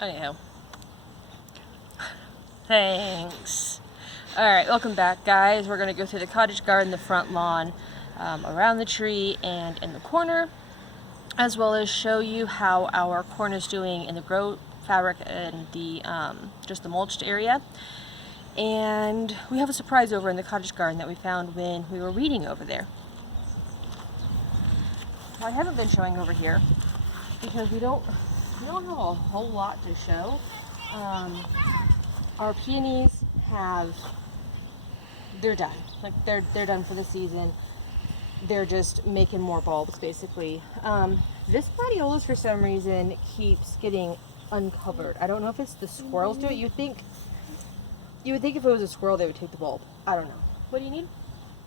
Anyhow. Thanks. Alright, welcome back, guys. We're going to go through the cottage garden, the front lawn, around the tree, and in the corner, as well as show you how our corn is doing in the grow fabric and the just the mulched area. And we have a surprise over in the cottage garden that we found when we were weeding over there. Well, I haven't been showing over here because we don't have a whole lot to show. Our peonies they're done. Like they're done for the season. They're just making more bulbs, basically. This gladiolus, for some reason, keeps getting uncovered. I don't know if it's the squirrels do it. You would think if it was a squirrel, they would take the bulb. I don't know. What do you need?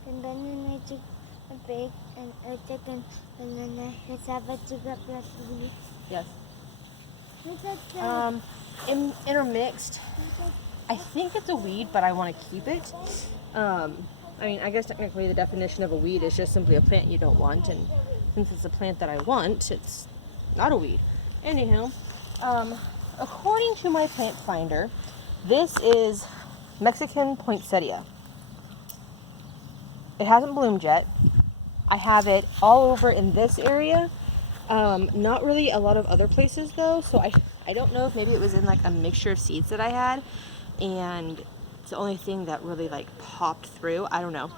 And then I took a big and a chicken, and then let's have a sugar plus blue. Yes. Intermixed. I think it's a weed, but I want to keep it. I mean, I guess technically the definition of a weed is just simply a plant you don't want, and since it's a plant that I want, it's not a weed. Anyhow, according to my plant finder, this is Mexican poinsettia. It hasn't bloomed yet. I have it all over in this area. Not really a lot of other places though, so I don't know if maybe it was in like a mixture of seeds that I had, and it's the only thing that really like popped through. I don't know.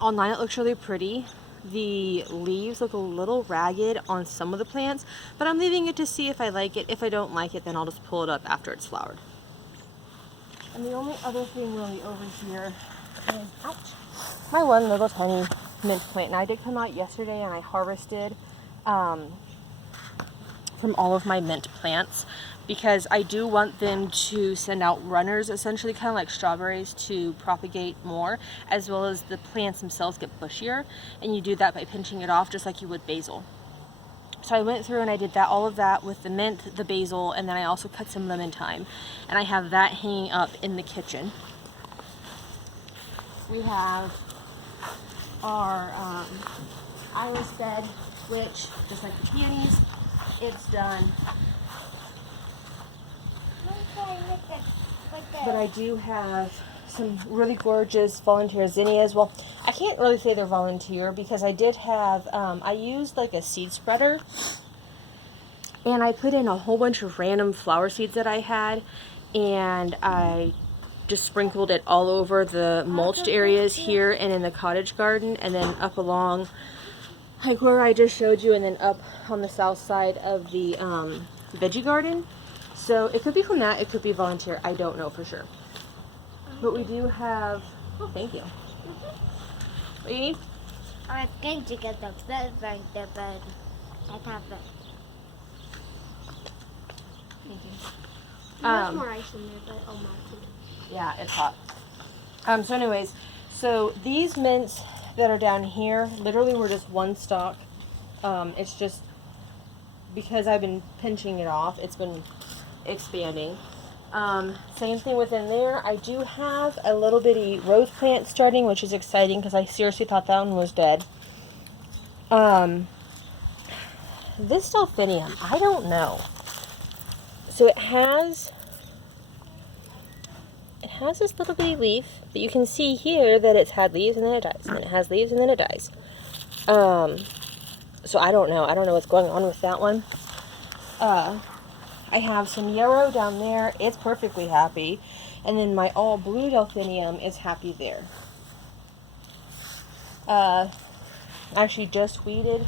Online it looks really pretty. The leaves look a little ragged on some of the plants, but I'm leaving it to see if I like it. If I don't like it, then I'll just pull it up after it's flowered. And the only other thing really over here is, ouch, my one little tiny mint plant. Now I did come out yesterday and I harvested from all of my mint plants because I do want them to send out runners, essentially kind of like strawberries, to propagate more, as well as the plants themselves get bushier, and you do that by pinching it off just like you would basil. So I went through and I did all of that with the mint, the basil, and then I also cut some lemon thyme, and I have that hanging up in the kitchen. We have our iris bed, which, just like the peonies, it's done. But I do have some really gorgeous volunteer zinnias. Well, I can't really say they're volunteer because I did have, I used like a seed spreader, and I put in a whole bunch of random flower seeds that I had, and I just sprinkled it all over the mulched areas here and in the cottage garden, and then up along like where I just showed you, and then up on the south side of the veggie garden. So it could be from that, it could be volunteer, I don't know for sure. But we do have, oh, thank you. What do you need? I was going to get the bed right there, but I have it. Thank you. There's more ice in there, but oh my goodness. Yeah, it's hot. So anyways, so these mints that are down here literally were just one stalk. It's just because I've been pinching it off, it's been expanding. Same thing within there. I do have a little bitty rose plant starting, which is exciting because I seriously thought that one was dead. This delphinium, I don't know. So it has this little bitty leaf that you can see here that it's had leaves and then it dies, and then it has leaves and then it dies. So I don't know what's going on with that one. I have some yarrow down there. It's perfectly happy. And then my all blue delphinium is happy there. I actually just weeded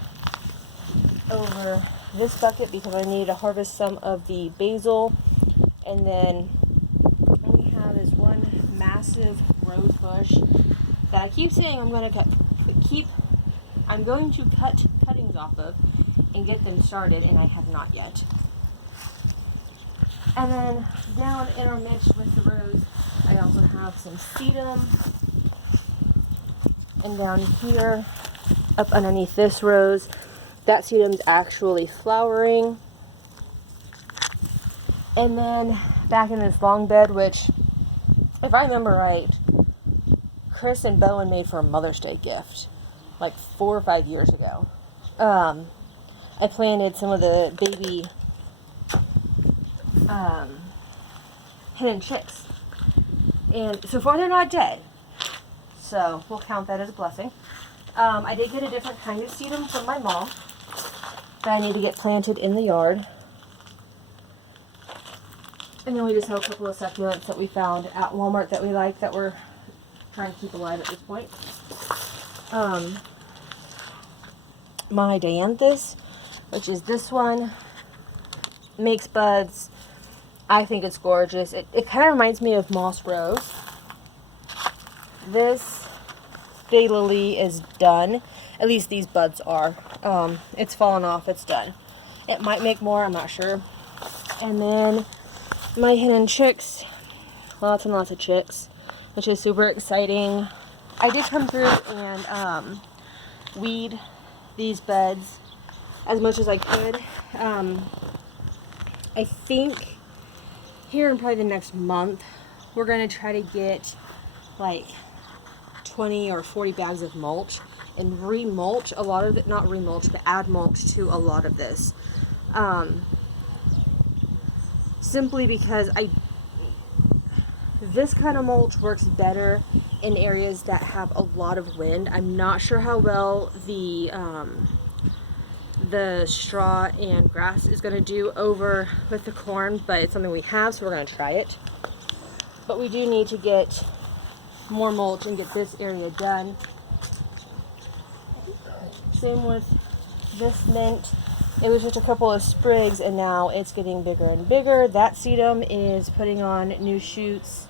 over this bucket because I needed to harvest some of the basil. And then we have this one massive rose bush that I keep saying I'm going to cut cuttings off of and get them started, and I have not yet. And then down intermixed with the rose, I also have some sedum. And down here, up underneath this rose, that sedum's actually flowering. And then back in this long bed, which, if I remember right, Chris and Bowen made for a Mother's Day gift, like 4 or 5 years ago. I planted some of the baby hidden chicks. And so far they're not dead. So we'll count that as a blessing. I did get a different kind of sedum from my mom that I need to get planted in the yard. And then we just have a couple of succulents that we found at Walmart that we like that we're trying to keep alive at this point. My dianthus, which is this one, makes buds. I think it's gorgeous. It kind of reminds me of moss rose. This daylily is done. At least these buds are. It's fallen off. It's done. It might make more. I'm not sure. And then my hidden chicks. Lots and lots of chicks, which is super exciting. I did come through and weed these beds as much as I could. I think here in probably the next month, we're going to try to get like 20 or 40 bags of mulch and remulch a lot of it, not remulch, but add mulch to a lot of this. Simply because this kind of mulch works better in areas that have a lot of wind. I'm not sure how well the straw and grass is going to do over with the corn, but it's something we have, so we're going to try it. But we do need to get more mulch and get this area done. Same with this mint. It was just a couple of sprigs and now it's getting bigger and bigger. That sedum is putting on new shoots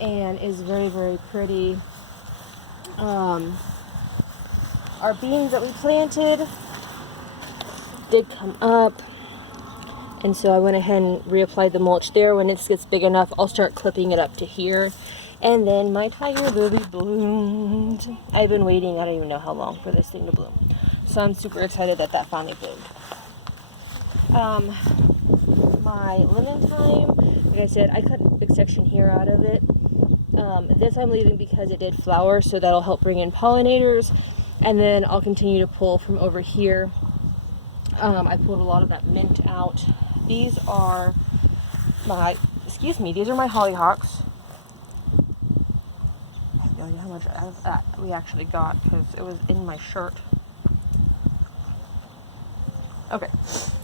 and is very, very pretty. Our beans that we planted did come up, and so I went ahead and reapplied the mulch there. When it gets big enough, I'll start clipping it up to here. And then my tiger lily bloomed. I've been waiting, I don't even know how long, for this thing to bloom. So I'm super excited that that finally bloomed. My lemon thyme, like I said, I cut a big section here out of it. This I'm leaving because it did flower, so that'll help bring in pollinators. And then I'll continue to pull from over here. I pulled a lot of that mint out. These are my, these are my hollyhocks. I have no idea how much of that we actually got because it was in my shirt. Okay,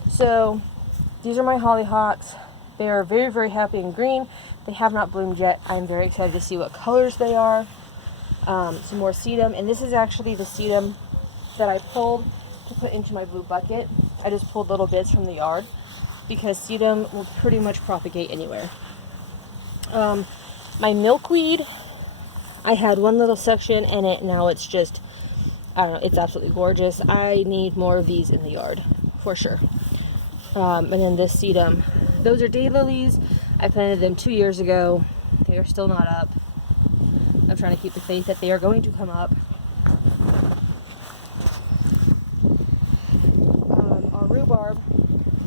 so these are my hollyhocks. They are very, very happy and green. They have not bloomed yet. I'm very excited to see what colors they are. Some more sedum, and this is actually the sedum that I pulled to put into my blue bucket. I just pulled little bits from the yard because sedum will pretty much propagate anywhere. My milkweed, I had one little section in it. Now it's just, I don't know, it's absolutely gorgeous. I need more of these in the yard for sure. And then this sedum, those are daylilies. I planted them 2 years ago. They are still not up. I'm trying to keep the faith that they are going to come up. Our rhubarb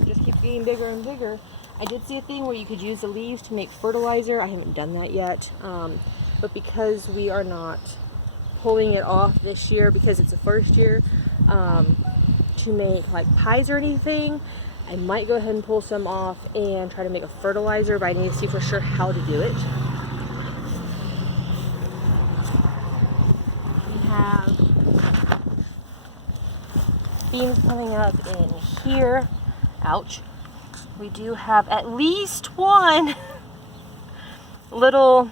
just keeps getting bigger and bigger. I did see a thing where you could use the leaves to make fertilizer. I haven't done that yet. But because we are not pulling it off this year, because it's the first year, to make like pies or anything, I might go ahead and pull some off and try to make a fertilizer, but I need to see for sure how to do it. Have beans coming up in here. Ouch. We do have at least one little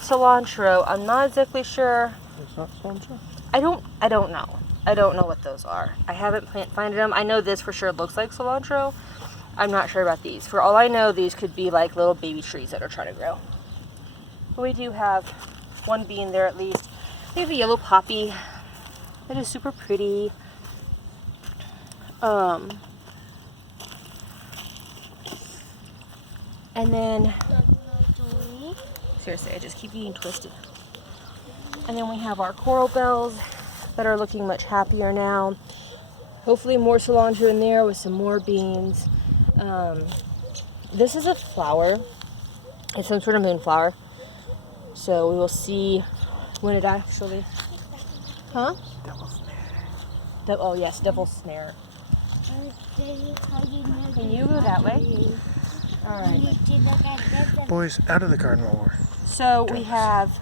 cilantro. I'm not exactly sure. It's not cilantro? I don't know. I don't know what those are. I haven't planted them. I know this for sure looks like cilantro. I'm not sure about these. For all I know, these could be like little baby trees that are trying to grow. But we do have one bean there at least. We have a yellow poppy that is super pretty. And then, seriously, I just keep getting twisted. And then we have our coral bells that are looking much happier now. Hopefully more cilantro in there with some more beans. This is a flower. It's some sort of moonflower. So we will see when it actually... Huh? Devil's snare. Oh, yes, devil's snare. Can you go that way? Alright. Boys, out of the garden more. So we have,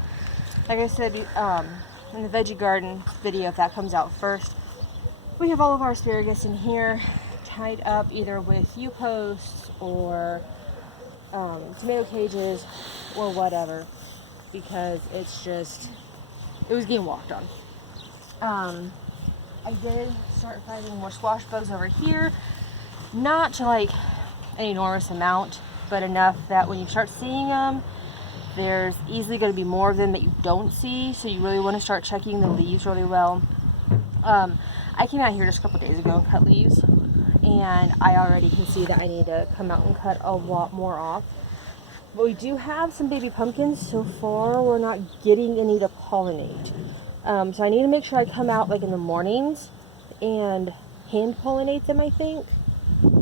like I said, in the veggie garden video, if that comes out first, we have all of our asparagus in here, tied up either with U-posts or tomato cages or whatever, because it's just, it was getting walked on. I did start finding more squash bugs over here, not like an enormous amount, but enough that when you start seeing them, there's easily going to be more of them that you don't see, so you really want to start checking the leaves really well. I came out here just a couple days ago and cut leaves, and I already can see that I need to come out and cut a lot more off. But we do have some baby pumpkins. So far, we're not getting any to pollinate. So I need to make sure I come out like in the mornings and hand pollinate them, I think. We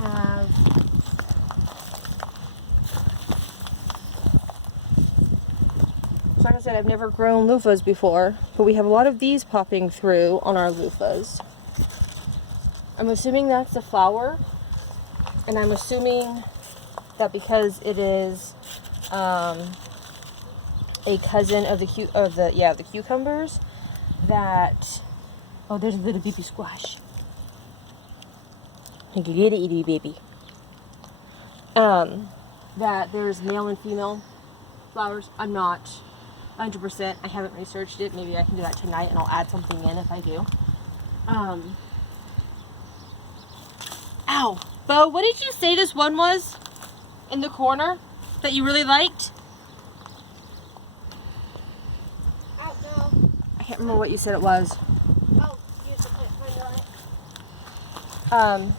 have so like I said, I've never grown loofahs before, but we have a lot of these popping through on our loofahs. I'm assuming that's the flower, and I'm assuming that because it is a cousin of the cucumbers, that there's a little baby squash. You can get it, itty baby. That there's male and female flowers. I'm not 100%. I haven't researched it. Maybe I can do that tonight, and I'll add something in if I do. Ow, Bo, what did you say this one was in the corner that you really liked? I don't know. I can't remember what you said it was. Oh, you just can't find it.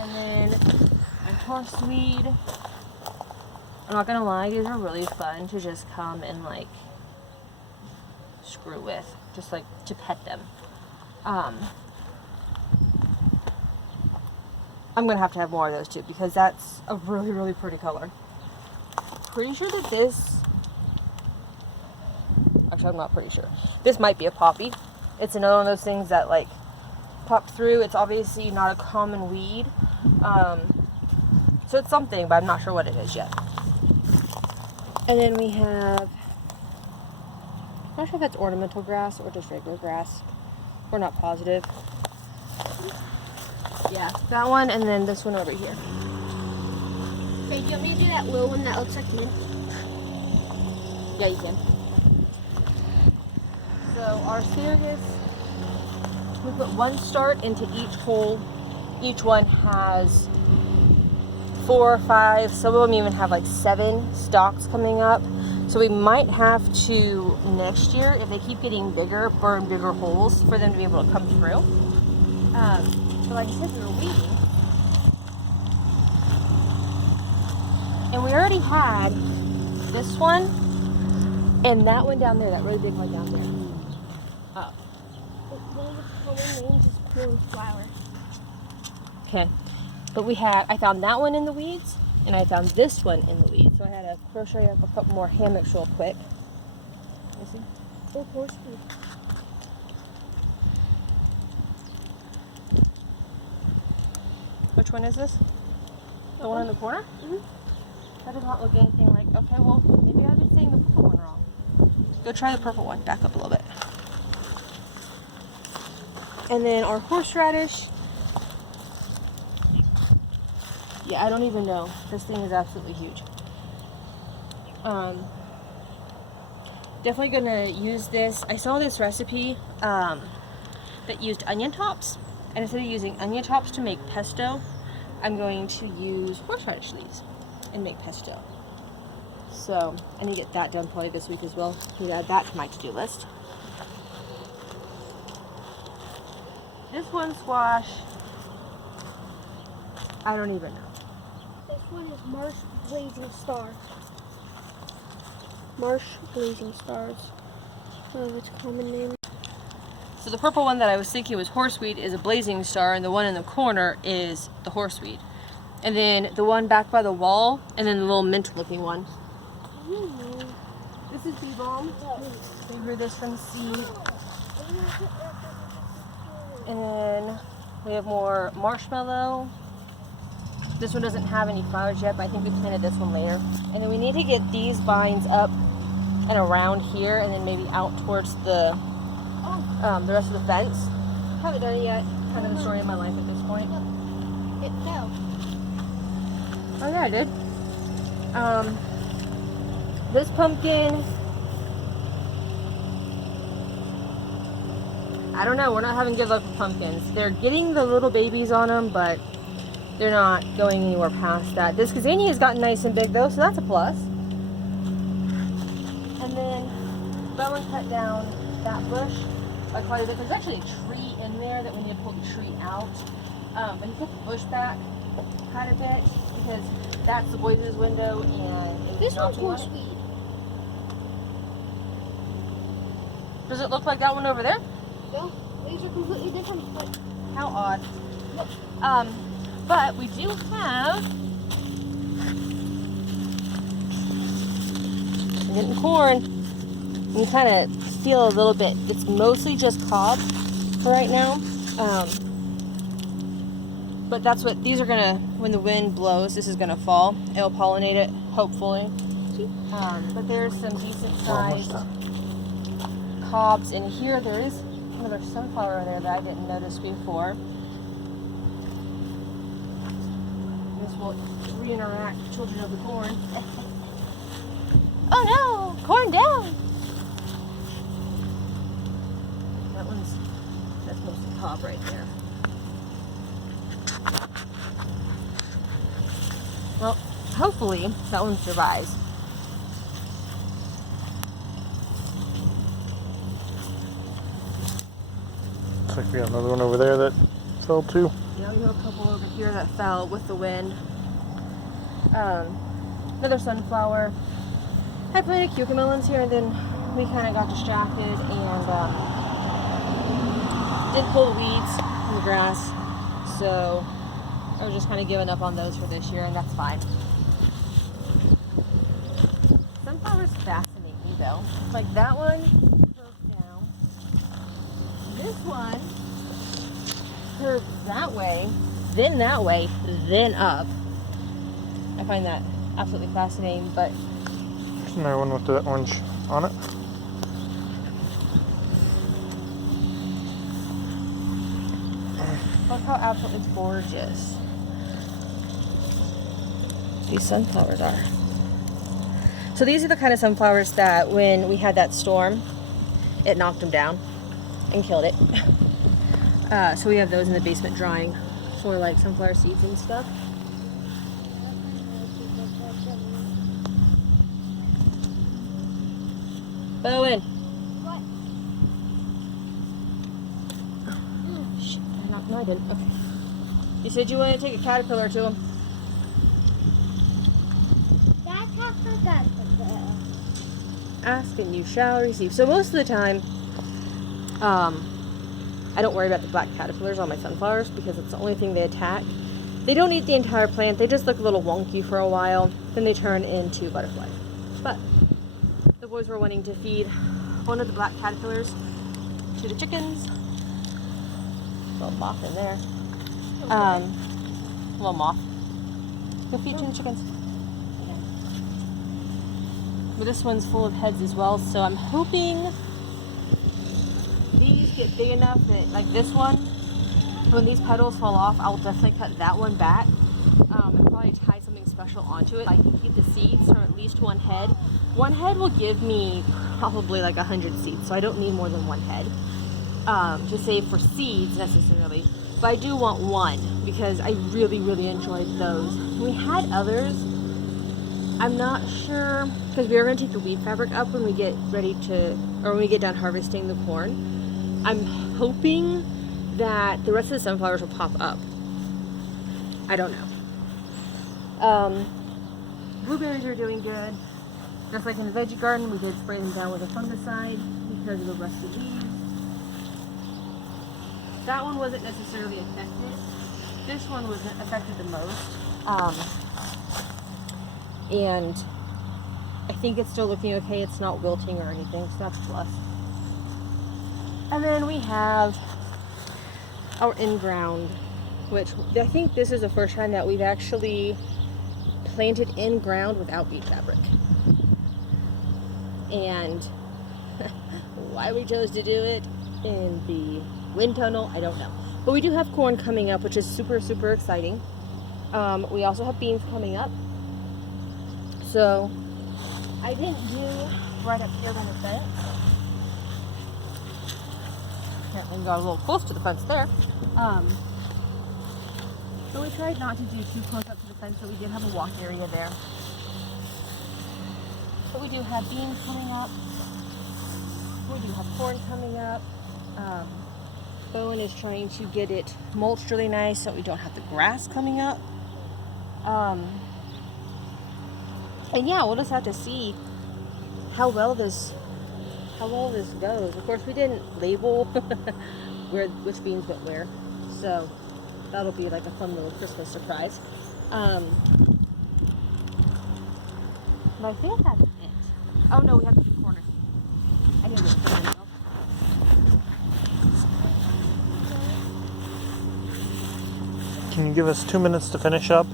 And then my horseweed. I'm not gonna lie, these are really fun to just come and like screw with, just like to pet them. I'm gonna have to have more of those too, because that's a really, really pretty color. Pretty sure that this, actually I'm not pretty sure. This might be a poppy. It's another one of those things that like pop through. It's obviously not a common weed. So it's something, but I'm not sure what it is yet. And then we have, I'm not sure if that's ornamental grass or just regular grass. We're not positive. Yeah, that one, and then this one over here. Hey, do you want me to do that little one that looks like mint? Yeah, you can. So our asparagus, we put one start into each hole. Each one has 4 or 5, some of them even have like 7 stalks coming up. So we might have to, next year, if they keep getting bigger, burn bigger holes for them to be able to come through. So like I said, we were weeding. And we already had this one and that one down there, that really big one down there. Oh. One of the common names is cornflower. Okay. But I found that one in the weeds, and I found this one in the weeds. So I had to crochet up a couple more hammocks real quick. You see? Oh, horseweed. Which one is this? The one in the corner? Mm-hmm. That does not look anything like, okay, well, maybe I've been saying the purple one wrong. Go try the purple one. Back up a little bit. And then our horseradish. Yeah, I don't even know. This thing is absolutely huge. Definitely gonna use this. I saw this recipe that used onion tops, and instead of using onion tops to make pesto, I'm going to use horseradish leaves and make pesto. So I need to get that done probably this week as well. Need to add that to my to-do list. This one squash, I don't even know. This one is Marsh Blazing Star. Marsh Blazing Stars. Oh, its common name. So the purple one that I was thinking was horseweed is a blazing star, and the one in the corner is the horseweed. And then the one back by the wall, and then the little mint looking one. Ooh. This is bee balm. Yeah. We grew this from seed. And then we have more marshmallow. This one doesn't have any flowers yet, but I think we planted this one later. And then we need to get these vines up and around here, and then maybe out towards the rest of the fence. Haven't done it yet. Kind of the story of my life at this point. It fell. Oh yeah, I did. This pumpkin, I don't know, we're not having good luck with pumpkins. They're getting the little babies on them, but they're not going anywhere past that. This Kazania has gotten nice and big though, so that's a plus. And then Bowen cut down that bush by quite a bit. There's actually a tree in there that we need to pull the tree out. But he cut the bush back quite a bit because that's the boys' window, and This one's more sweet. Does it look like that one over there? No, these are completely different. But How odd. But we do have, we're getting corn. You kind of feel a little bit, it's mostly just cob for right now. But that's what, these are gonna, when the wind blows, this is gonna fall. It'll pollinate it, hopefully. But there's some decent sized cobs in here. There is another sunflower in there that I didn't notice before. This will re-interact with children of the corn. Oh no! Corn down! That's mostly cob right there. Well, hopefully that one survives. Looks like we got another one over there that fell too. Yeah, we have a couple over here that fell with the wind. Another sunflower. I planted cucumber melons here, and then we kind of got distracted and didn't pull the weeds from the grass. So I was just kind of giving up on those for this year, and that's fine. Sunflowers fascinate me though. Like that one curved down. This one curved that way, then up. I find that absolutely fascinating, but There's another one with the orange on it. look how absolutely gorgeous these sunflowers are. So these are the kind of sunflowers that when we had that storm, it knocked them down and killed it. So we have those in the basement drying for like sunflower seeds and stuff. Bowen. what? Oh, shit. No, I didn't. Okay. You said you wanted to take a caterpillar to him. That's how forgot the girl. Ask and you shall receive. So most of the time, I don't worry about the black caterpillars on my sunflowers because it's the only thing they attack. They don't eat the entire plant. They just look a little wonky for a while. Then they turn into butterflies. But the boys were wanting to feed one of the black caterpillars to the chickens. Little moth in there. Little moth. Go feed it to the chickens. But this one's full of heads as well, so I'm hoping these get big enough that, like this one, when these petals fall off, I'll definitely cut that one back and probably tie something special onto it. I can keep the seeds from at least one head. One head will give me probably like 100 seeds, so I don't need more than one head to save for seeds necessarily. But I do want one because I really, really enjoyed those. We had others. I'm not sure because we are going to take the weed fabric up when we get ready to, or when we get done harvesting the corn. I'm hoping that the rest of the sunflowers will pop up. I don't know. Blueberries are doing good. Just like in the veggie garden, we did spray them down with a fungicide because of the rusty leaves. That one wasn't necessarily affected. This one was affected the most. And I think it's still looking okay. It's not wilting or anything, so that's a plus. And then we have our in-ground, which I think this is the first time that we've actually planted in ground without bead fabric. And why we chose to do it in the wind tunnel, I don't know. But we do have corn coming up, which is super, super exciting. We also have beans coming up. So I didn't do right up here on the fence. Apparently got a little close to the fence there. So we tried not to do too close up to the fence, so we did have a walk area there. But we do have beans coming up. We do have corn coming up. Bowen is trying to get it mulched really nice so we don't have the grass coming up. And yeah, we'll just have to see how well this goes. Of course, we didn't label which beans went where, so that'll be like a fun little Christmas surprise. But I think that's it. Oh no, we have to do corners. I need to do it for myself. Can you give us 2 minutes to finish up?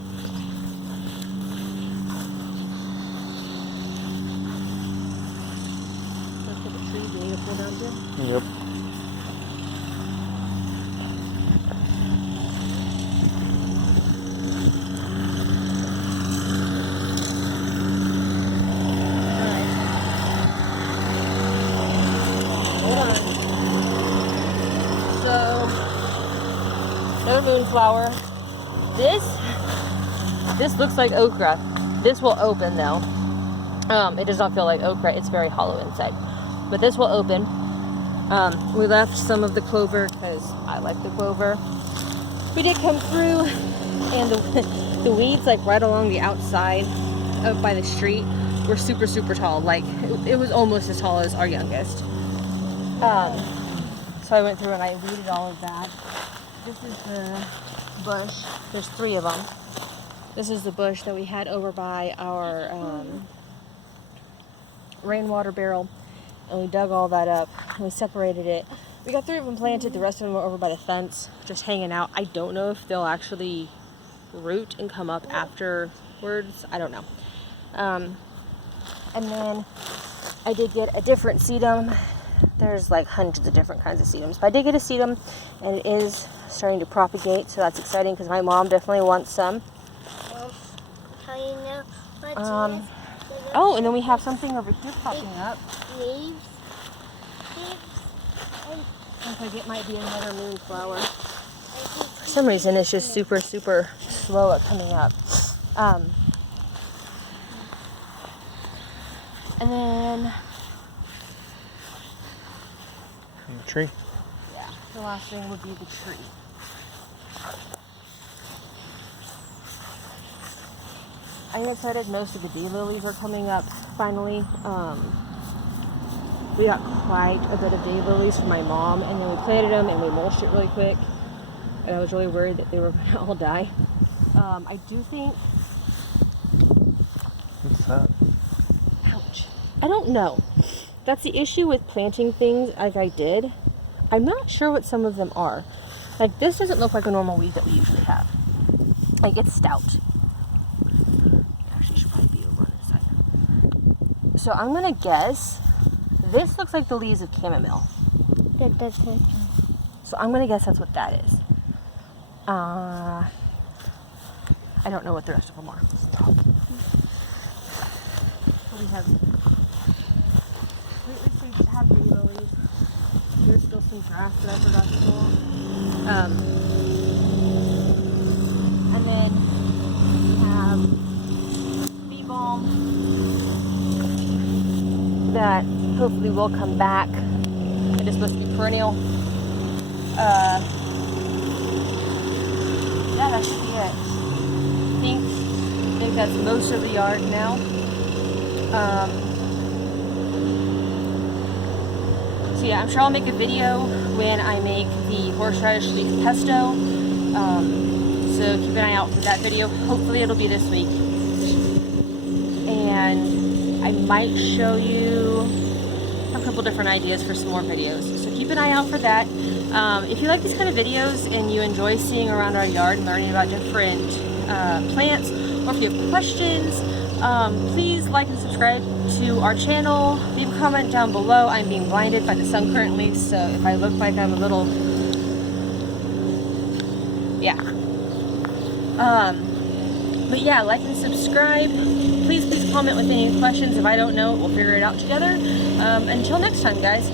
Look at the tree being pulled down too. Yep. Moonflower. This looks like okra. This will open though. It does not feel like okra. It's very hollow inside. But this will open. We left some of the clover because I like the clover. We did come through, and the weeds like right along the outside of by the street were super, super tall. Like it was almost as tall as our youngest. So I went through and I weeded all of that. This is the bush. There's 3 of them. This is the bush that we had over by our rainwater barrel, and we dug all that up and we separated it. We got 3 of them planted. The rest of them were over by the fence, just hanging out. I don't know if they'll actually root and come up afterwards. I don't know. And then I did get a different sedum. There's like hundreds of different kinds of sedums, but I did get a sedum, and it is starting to propagate, so that's exciting because my mom definitely wants some. How you know what Oh, and then we have something over here popping up. leaves. Looks like it might be another moonflower. For some reason, it's just super, super slow at coming up. And then The tree. yeah, the last thing would be the tree. I'm excited. Most of the daylilies are coming up finally. We got quite a bit of daylilies from my mom, and then we planted them and we mulched it really quick. And I was really worried that they were going to all die. I do think. What's that? Ouch. I don't know. That's the issue with planting things like I did. I'm not sure what some of them are. Like this doesn't look like a normal weed that we usually have. Like it's stout. Actually, should probably be over on this side. So I'm gonna guess this looks like the leaves of chamomile. That doesn't. So I'm gonna guess that's what that is. I don't know what the rest of them are. Stop. So we have. We have daylilies. There's still some grass that I forgot to pull. And then we have bee balm that hopefully will come back. It is supposed to be perennial. Yeah, that should be it. I think that's most of the yard now. So yeah, I'm sure I'll make a video when I make the horseradish leaf pesto. So keep an eye out for that video. Hopefully it'll be this week. And I might show you a couple different ideas for some more videos. So keep an eye out for that. If you like these kind of videos and you enjoy seeing around our yard and learning about different plants, or if you have questions, please like and subscribe to our channel. Leave a comment down below. I'm being blinded by the sun currently, so if I look like I'm a little, yeah. But yeah, like and subscribe. Please comment with any questions. If I don't know it, we'll figure it out together. Until next time, guys.